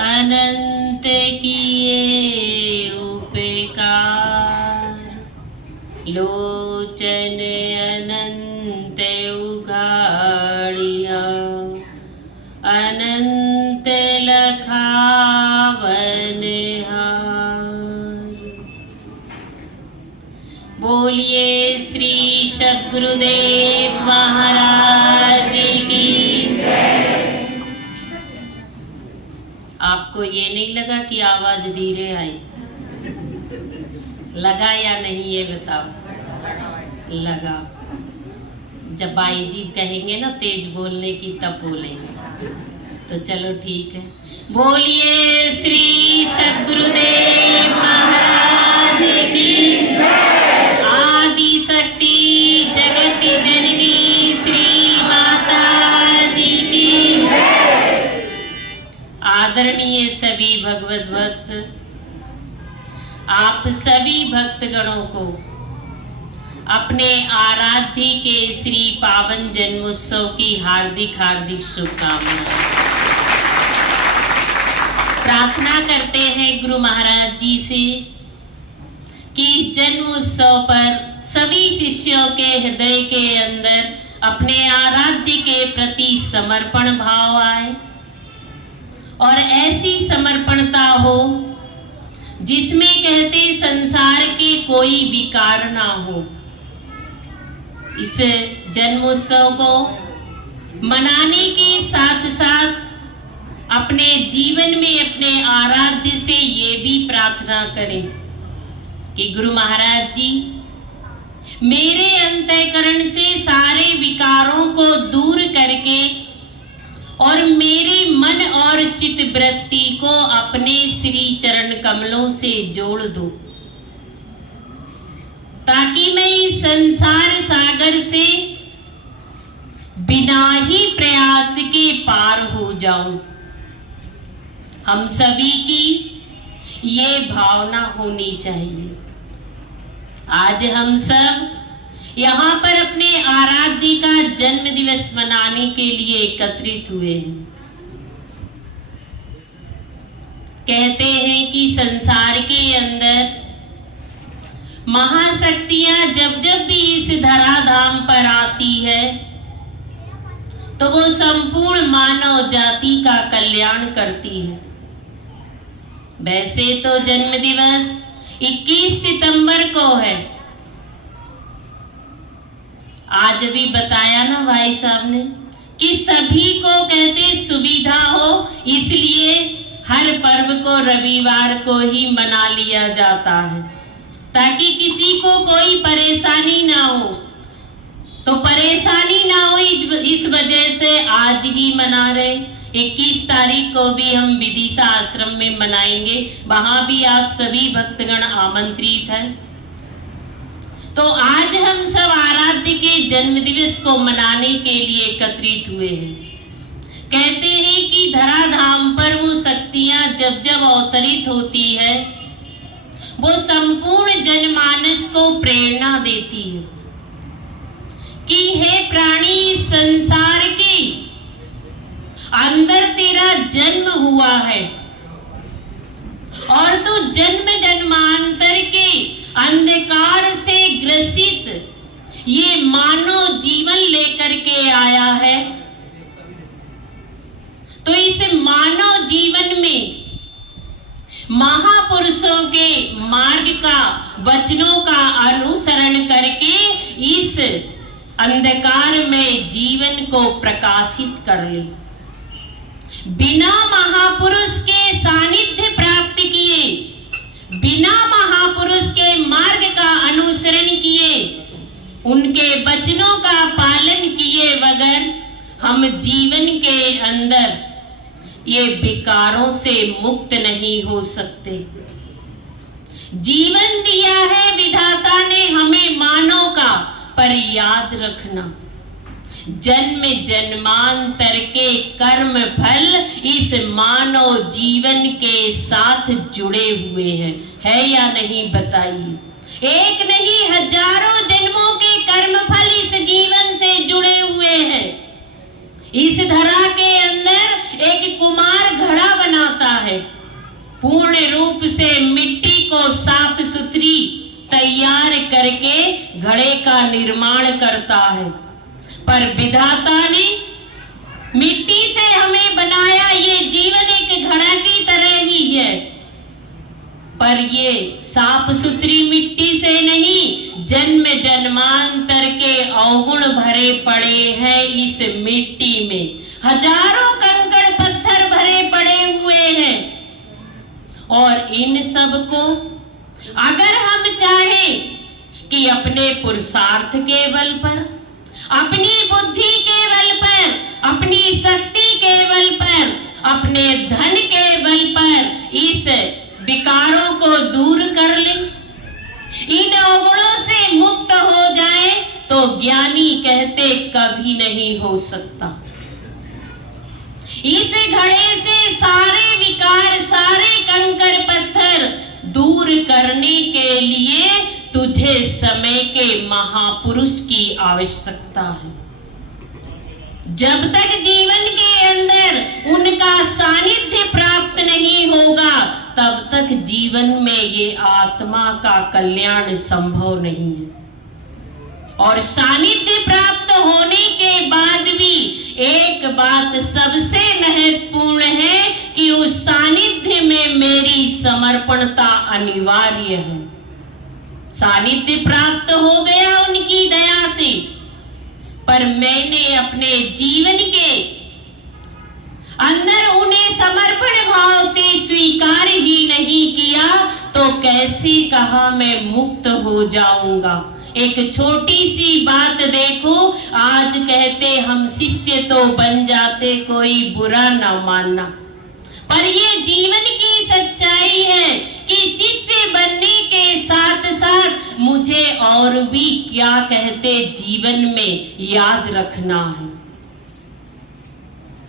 अनंत किए उपकार, लोचन अनंत उघाड़िया, अनंत लखावन हार। बोलिए श्री सद्गुरुदेव महाराज की। आपको ये नहीं लगा कि आवाज धीरे आई? लगा या नहीं ये बताओ। लगा। जब बाई जी कहेंगे ना तेज बोलने की तब बोलेंगे, तो चलो ठीक है। बोलिए श्री सद्गुरुदेव महाराज की। आदि शक्ति जगत जननी श्री माता जी की। आदरणीय सभी भगवत भक्त, आप सभी भक्तगणों को अपने आराध्य के श्री पावन जन्मोत्सव की हार्दिक हार्दिक शुभकामनाएं। प्रार्थना करते हैं गुरु महाराज जी से कि इस जन्मोत्सव पर सभी शिष्यों के हृदय के अंदर अपने आराध्य के प्रति समर्पण भाव आए और ऐसी समर्पणता हो जिसमें कहते संसार के कोई विकार ना हो। इस जन्मोत्सव को मनाने के साथ साथ अपने जीवन में अपने आराध्य से ये भी प्रार्थना करें कि गुरु महाराज जी मेरे अंतःकरण से सारे विकारों को दूर करके और मेरे मन और चित्त वृत्ति को अपने श्री चरण कमलों से जोड़ दो, ताकि मैं इस संसार सागर से बिना ही प्रयास के पार हो जाऊं। हम सभी की ये भावना होनी चाहिए। आज हम सब यहाँ पर अपने आराध्य का जन्म दिवस मनाने के लिए एकत्रित हुए हैं। कहते हैं कि संसार के अंदर महाशक्तियां जब जब भी इस धराधाम पर आती है तो वो संपूर्ण मानव जाति का कल्याण करती है। वैसे तो जन्म दिवस 21 सितंबर को है। आज भी बताया ना भाई साहब ने कि सभी को कहते सुविधा हो, इसलिए हर पर्व को रविवार को ही मना लिया जाता है ताकि किसी को कोई परेशानी ना हो। तो परेशानी ना हो इस वजह से आज ही मना रहे। 21 तारीख को भी हम विदिशा आश्रम में मनाएंगे, वहां भी आप सभी भक्तगण आमंत्रित हैं। तो आज हम सब आराध्य के जन्म दिवस को मनाने के लिए एकत्रित हुए हैं। कहते हैं कि धराधाम पर वो शक्तियां जब जब अवतरित होती है वो संपूर्ण जनमानस को प्रेरणा देती है कि हे प्राणी, संसार के अंदर तेरा जन्म हुआ है और तू जन्म जन्मांतर के अंधकार से ग्रसित ये मानव जीवन लेकर के आया है। तो इस मानव जीवन में महापुरुषों के मार्ग का, वचनों का अनुसरण करके इस अंधकार में जीवन को प्रकाशित कर ले। बिना महापुरुष के सानिध्य प्राप्त किए, बिना महापुरुष के मार्ग का अनुसरण किए, उनके वचनों का पालन किए बगैर हम जीवन के अंदर ये विकारों से मुक्त नहीं हो सकते। जीवन दिया है विधाता ने हमें मानव का, पर याद रखना जन्म जन्मांतर के कर्म फल इस मानव जीवन के साथ जुड़े हुए हैं, है या नहीं बताइए? एक नहीं हजारों जन्मों के कर्म फल इस जीवन से जुड़े हुए हैं। इस धरा के अंदर पूर्ण रूप से मिट्टी को साफ सुथरी तैयार करके घड़े का निर्माण करता है। पर विधाता ने मिट्टी से हमें बनाया, ये जीवन एक घड़ा की तरह ही है, पर ये साफ सुथरी मिट्टी से नहीं, जन्म जन्मांतर के अवगुण भरे पड़े हैं इस मिट्टी में। हजारों कंकड़ पत्थर भरे पड़े हुए हैं और इन सब को अगर हम चाहें कि अपने पुरुषार्थ के बल पर, अपनी बुद्धि के बल पर, अपनी शक्ति के बल पर, अपने धन के बल पर इस विकारों को दूर कर लें, इन अवगुणों से मुक्त हो जाए, तो ज्ञानी कहते कभी नहीं हो सकता। इस घड़े से सारे विकार, सारे कंकड़ पत्थर दूर करने के लिए तुझे समय के महापुरुष की आवश्यकता है। जब तक जीवन के अंदर उनका सानिध्य प्राप्त नहीं होगा, तब तक जीवन में ये आत्मा का कल्याण संभव नहीं है। और सानिध्य प्राप्त होने के बाद भी एक बात सबसे महत्वपूर्ण है कि उस सानिध्य में मेरी समर्पणता अनिवार्य है। सानिध्य प्राप्त हो गया उनकी दया से, पर मैंने अपने जीवन के अंदर उन्हें समर्पण भाव से स्वीकार ही नहीं किया, तो कैसे कहा मैं मुक्त हो जाऊंगा। एक छोटी सी बात देखो, आज कहते हम शिष्य तो बन जाते, कोई बुरा ना मानना, पर ये जीवन की सच्चाई है कि शिष्य बनने के साथ साथ मुझे और भी क्या कहते जीवन में याद रखना है।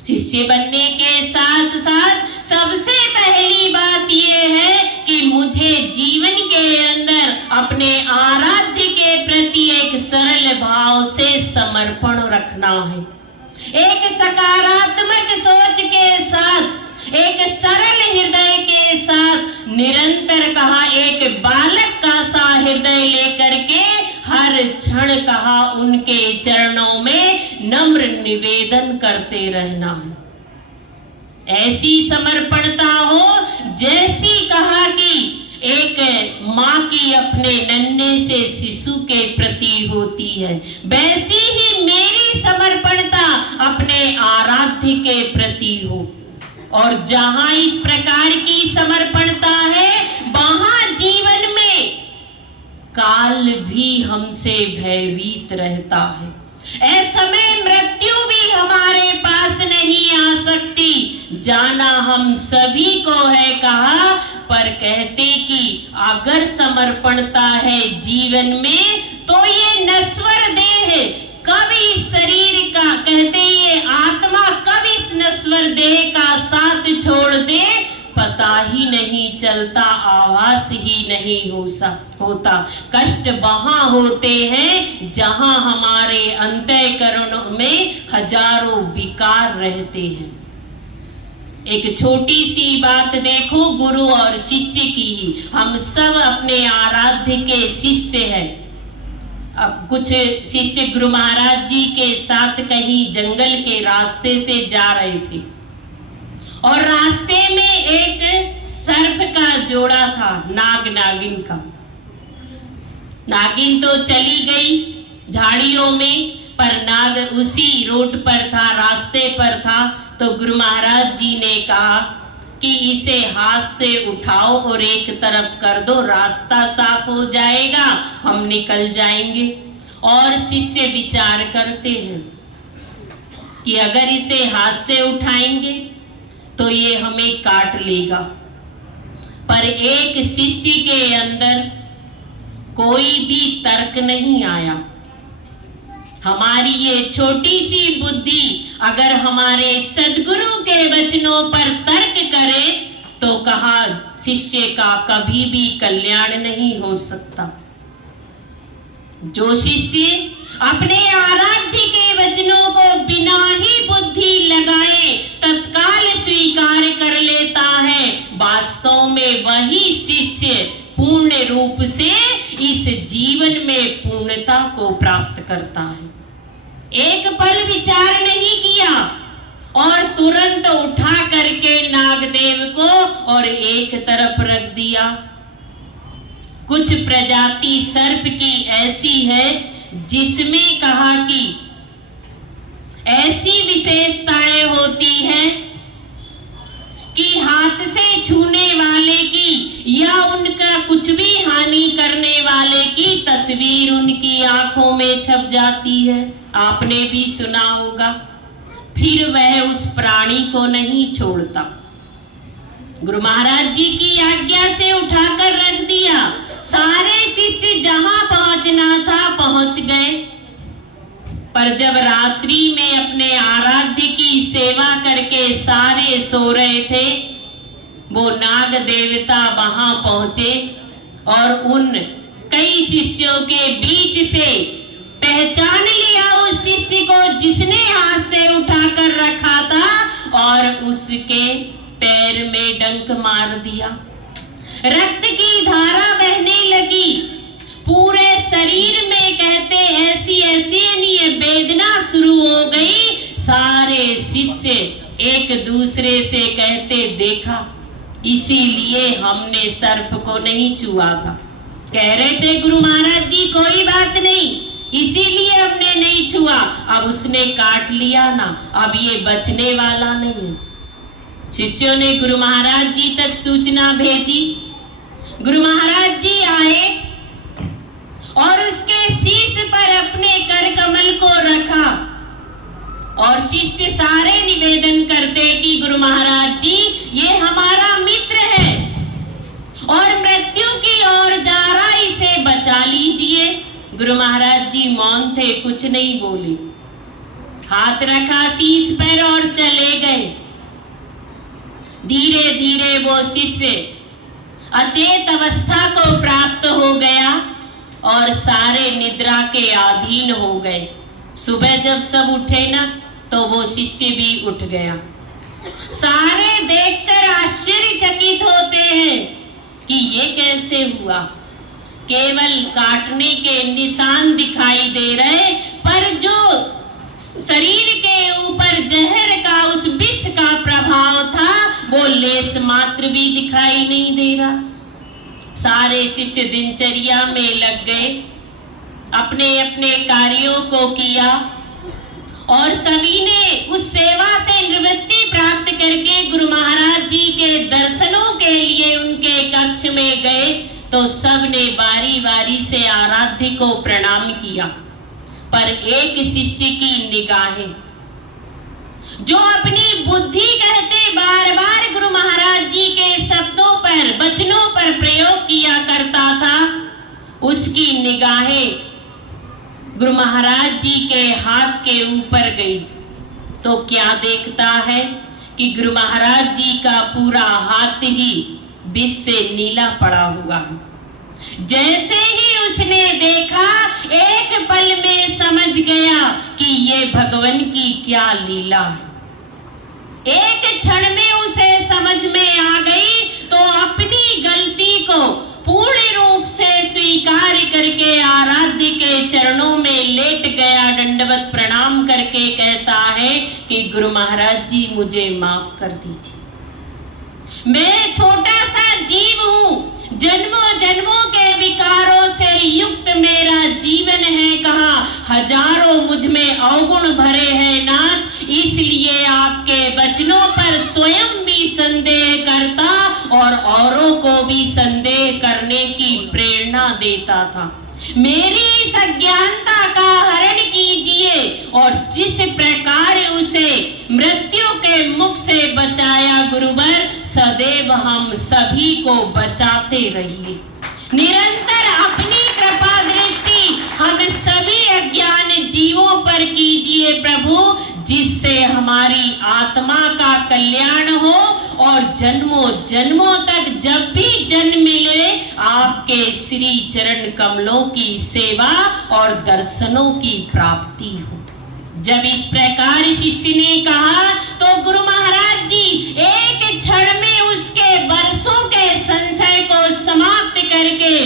शिष्य बनने के साथ साथ सबसे पहली बात यह है कि मुझे जीवन के अंदर अपने आराध्य के प्रति एक सरल भाव से समर्पण रखना है। एक सकारात्मक सोच के साथ, एक सरल हृदय के साथ, निरंतर कहा एक बालक का सा हृदय लेकर के हर क्षण कहा उनके चरणों में नम्र निवेदन करते रहना है। ऐसी समर्पणता हो जैसी कहा कि एक माँ की अपने नन्हे से शिशु के प्रति होती है, वैसी ही मेरी समर्पणता अपने आराध्य के प्रति हो। और जहां इस प्रकार की समर्पणता है, वहां जीवन में काल भी हमसे भयभीत रहता है। ऐसमय मृत्यु भी हमारे पास नहीं आ सकती। जाना हम सभी को है कहा, पर कहते कि अगर समर्पणता है जीवन में, तो ये नश्वर देह कब इस शरीर का, कहते ये आत्मा कब इस नश्वर देह का साथ छोड़ दे, पता ही नहीं चलता, आभास ही नहीं होता। कष्ट वहां होते हैं जहां हमारे अंतःकरण में हजारों विकार रहते हैं। एक छोटी सी बात देखो, गुरु और शिष्य की ही, हम सब अपने आराध्य के शिष्य हैं। अब कुछ शिष्य गुरु महाराज जी के साथ कहीं जंगल के रास्ते से जा रहे थे और रास्ते में एक सर्प का जोड़ा था, नाग नागिन का। नागिन तो चली गई झाड़ियों में, पर नाग उसी रोड पर था, रास्ते पर था। तो गुरु महाराज जी ने कहा कि इसे हाथ से उठाओ और एक तरफ कर दो, रास्ता साफ हो जाएगा, हम निकल जाएंगे। और शिष्य विचार करते हैं कि अगर इसे हाथ से उठाएंगे तो ये हमें काट लेगा। पर एक शिष्य के अंदर कोई भी तर्क नहीं आया। हमारी ये छोटी सी बुद्धि अगर हमारे सद्गुरु के वचनों पर तर्क करे, तो कहा शिष्य का कभी भी कल्याण नहीं हो सकता। जो शिष्य अपने आराध्य के वचनों को बिना ही बुद्धि लगाए तत्काल स्वीकार कर लेता है, वास्तव रूप से इस जीवन में पूर्णता को प्राप्त करता है। एक पल विचार नहीं किया और तुरंत उठा करके नागदेव को और एक तरफ रख दिया। कुछ प्रजाति सर्प की ऐसी है जिसमें कहा कि ऐसी विशेषताएं होती हैं कि हाथ से छूने वाले की या उनका कुछ भी हानि करने वाले की तस्वीर उनकी आंखों में छप जाती है। आपने भी सुना होगा। फिर वह उस प्राणी को नहीं छोड़ता। गुरु महाराज जी की आज्ञा से उठाकर रख दिया। सारे शिष्य जहां पहुंचना था पहुंच गए, पर जब रात्रि में अपने आराध्य की सेवा करके सारे सो रहे थे, वो नाग देवता वहां पहुंचे और उन कई शिष्यों के बीच से पहचान लिया उस शिष्य को जिसने हाथ से उठाकर रखा था और उसके पैर में डंक मार दिया। रक्त की धारा बहने लगी पूरे शरीर में। कहते ऐसी ऐसी वेदना शुरू हो गई। सारे शिष्य एक दूसरे से कहते देखा, इसीलिए हमने सर्प को नहीं छुआ था। कह रहे थे गुरु महाराज जी कोई बात नहीं, इसीलिए हमने नहीं छुआ। अब उसने काट लिया ना, अब ये बचने वाला नहीं है। शिष्यों ने गुरु महाराज जी तक सूचना भेजी। गुरु महाराज जी आए और उसके शीश पर अपने कर कमल को रखा और शिष्य सारे निवेदन करते कि गुरु महाराज जी ये हमारा मित्र है और मृत्यु की ओर जा रहा, इसे बचा लीजिए। गुरु महाराज जी मौन थे, कुछ नहीं बोले। हाथ रखा शीश पर और चले गए। धीरे धीरे वो शिष्य अचेत अवस्था को प्राप्त हो गया और सारे निद्रा के अधीन हो गए। सुबह जब सब उठे ना तो वो शिष्य भी उठ गया। सारे देखकर आश्चर्यचकित होते हैं कि ये कैसे हुआ। केवल काटने के निशान दिखाई दे रहे, पर जो शरीर के ऊपर जहर का उस विष का प्रभाव था वो लेस मात्र भी दिखाई नहीं दे रहा। सारे शिष्य दिनचर्या में लग गए, अपने अपने कार्यों को किया और सभी ने उस सेवा से निवृत्ति प्राप्त करके गुरु महाराज जी के दर्शनों के लिए उनके कक्ष में गए तो सब ने बारी बारी से आराध्य को प्रणाम किया। पर एक शिष्य की निगाहें जो अपनी बुद्धि कहते बार बार गुरु महाराज जी के शब्दों पर वचनों पर प्रयोग किया करता था, उसकी निगाहें गुरु महाराज जी के हाथ के ऊपर गई तो क्या देखता है कि गुरु महाराज जी का पूरा हाथ ही विष से नीला पड़ा हुआ है। जैसे ही उसने देखा एक पल में समझ गया कि ये भगवान की क्या लीला है। एक क्षण में उसे समझ में आ गई तो अपनी गलती को पूर्ण रूप से स्वीकार करके आराध्य के चरणों में लेट गया। दंडवत प्रणाम करके कहता है कि गुरु महाराज जी मुझे माफ कर दीजिए, मैं छोटा सा जीव हूँ, जन्मों जन्मों के विकारों से युक्त मेरा जीवन है। कहा हजारों मुझ में अवगुण भरे हैं नाथ, इसलिए आपके वचनों पर स्वयं भी संदेह करता और औरों को भी संदेह करने की प्रेरणा देता था। मेरी इस अज्ञानता का हरण कीजिए और जिस प्रकार उसे मृत्यु के मुख से बचाया गुरुवर, सदैव हम सभी को बचाते रहिए। निरंतर अपनी कृपा दृष्टि हम सभी अज्ञान जीवों पर कीजिए प्रभु, जिससे हमारी आत्मा का कल्याण हो और जन्मों जन्मों तक जब भी जन्म मिले आपके श्री चरण कमलों की सेवा और दर्शनों की प्राप्ति हो। जब इस प्रकार शिष्य ने कहा तो गुरु महाराज जी एक क्षण में उसके वर्षों के संशय को समाप्त करके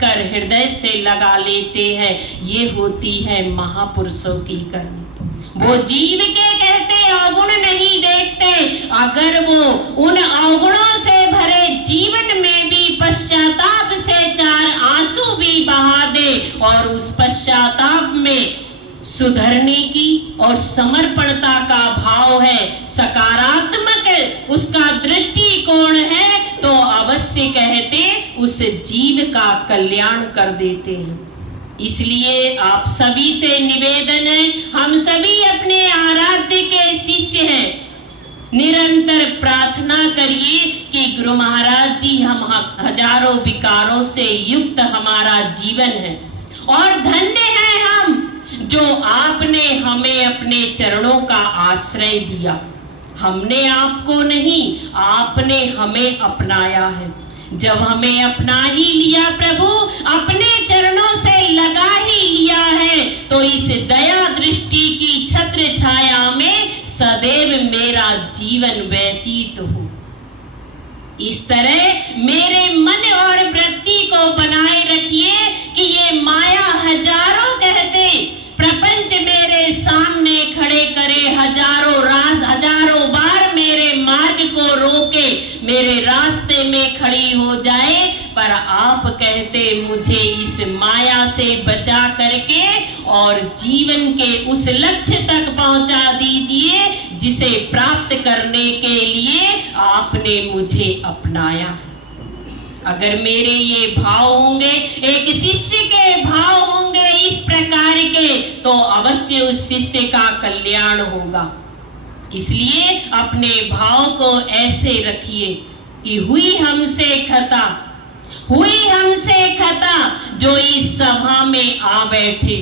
कर हृदय से लगा लेते हैं, ये होती है महापुरुषों की करनी। वो जीव के कहते अवगुण नहीं देखते, अगर वो उन अवगुणों से भरे जीवन में भी पश्चाताप से 4 आंसू भी बहा दे और उस पश्चाताप में सुधरने की और समर्पणता का भाव है, सकारात्मक उसका दृष्टिकोण है, तो अवश्य कहते उस जीव का कल्याण कर देते हैं। इसलिए आप सभी से निवेदन है, हम सभी अपने आराध्य के शिष्य हैं, निरंतर प्रार्थना करिए कि गुरु महाराज जी हम हजारों विकारों से युक्त हमारा जीवन है और धन्य है हम जो आपने हमें अपने चरणों का आश्रय दिया। हमने आपको नहीं, आपने हमें अपनाया है। जब हमें अपना ही लिया प्रभु, अपने चरणों से लगा ही लिया है, तो इस दया दृष्टि की छत्र छाया में सदैव मेरा जीवन व्यतीत हो। इस तरह मेरे मन और वृत्ति को बनाए रखिए कि ये माया हजारों कहते प्रपंच मेरे सामने खड़े करे, हजारों बार मेरे मार्ग को रोके, मेरे रास्ते में खड़ी हो जाए, पर आप कहते मुझे इस माया से बचा करके और जीवन के उस लक्ष्य तक पहुंचा दीजिए जिसे प्राप्त करने के लिए आपने मुझे अपनाया है। अगर मेरे ये भाव होंगे, एक शिष्य के भाव होंगे इस प्रकार के, तो अवश्य उस शिष्य का कल्याण होगा। इसलिए अपने भाव को ऐसे रखिए कि हुई हमसे खता जो इस सभा में आ बैठे,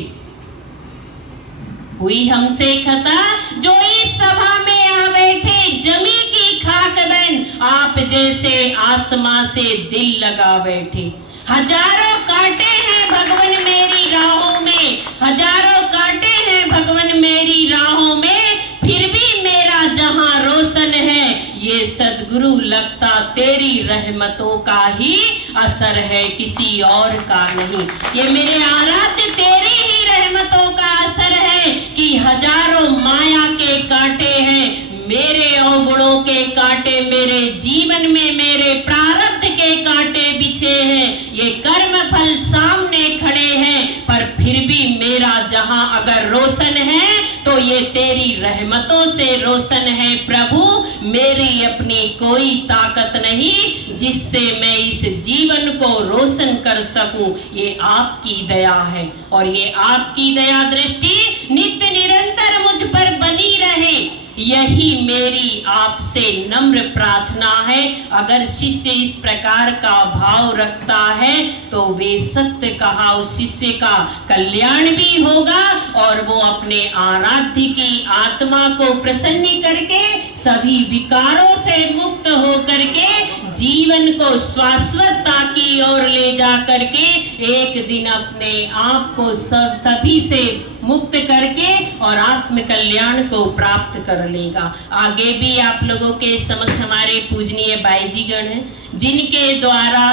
हुई हमसे खता जो इस सभा में आ बैठे, जमी की खाक बन आप जैसे आसमां से दिल लगा बैठे। हजारों कांटे हैं भगवान मेरी राहों में, हजारों कांटे हैं भगवान मेरी राहों में, फिर भी मेरा जहां रोशन है, ये सद्गुरु लगता तेरी रहमतों का ही असर है, किसी और का नहीं। ये मेरे आराध्य तेरी ही रहमतों का असर है कि हजारों माया के कांटे हैं, मेरे अवगुणों के कांटे मेरे जीवन में, मेरे प्रारब्ध के कांटे बिछे हैं, ये कर्म फल सामने खड़े हैं, पर फिर भी मेरा जहां अगर रोशन है तो ये तेरी रहमतों से रोशन है प्रभु। मेरी अपनी कोई ताकत नहीं जिससे मैं इस जीवन को रोशन कर सकूं, ये आपकी दया है और ये आपकी दया दृष्टि नित्य निरंतर मुझ पर बनी रहे, यही मेरी आपसे नम्र प्रार्थना है। अगर शिष्य इस प्रकार का भाव रखता है तो बेशक कहा उस शिष्य का कल्याण भी होगा और वो अपने आराध्य की आत्मा को प्रसन्न करके सभी विकारों से मुक्त हो करके जीवन को शाश्वतता की ओर ले जा करके एक दिन अपने आप को सभी से मुक्त करके और आत्म कल्याण को प्राप्त कर लेगा। आगे भी आप लोगों के समक्ष हमारे पूजनीय बाई जी गण हैं जिनके द्वारा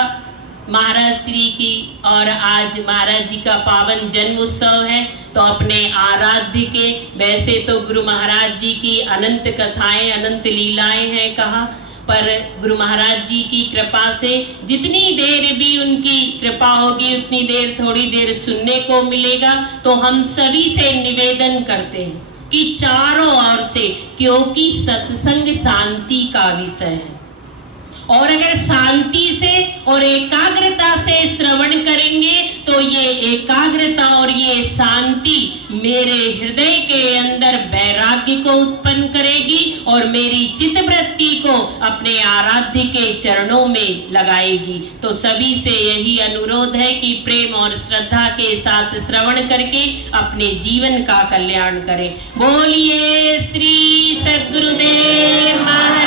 महाराज श्री की और आज महाराज जी का पावन जन्म उत्सव है, तो अपने आराध्य के, वैसे तो गुरु महाराज जी की अनंत कथाएं अनंत लीलाएं हैं कहा, पर गुरु महाराज जी की कृपा से जितनी देर भी उनकी कृपा होगी उतनी देर थोड़ी देर सुनने को मिलेगा। तो हम सभी से निवेदन करते हैं कि चारों ओर से, क्योंकि सत्संग शांति का विषय है और अगर शांति से और एकाग्रता से श्रवण करेंगे तो ये एकाग्रता और ये शांति मेरे हृदय के अंदर वैराग्य को उत्पन्न करेगी और मेरी चित्तवृत्ति को अपने आराध्य के चरणों में लगाएगी। तो सभी से यही अनुरोध है कि प्रेम और श्रद्धा के साथ श्रवण करके अपने जीवन का कल्याण करें। बोलिए श्री सद्गुरुदेव महाराज।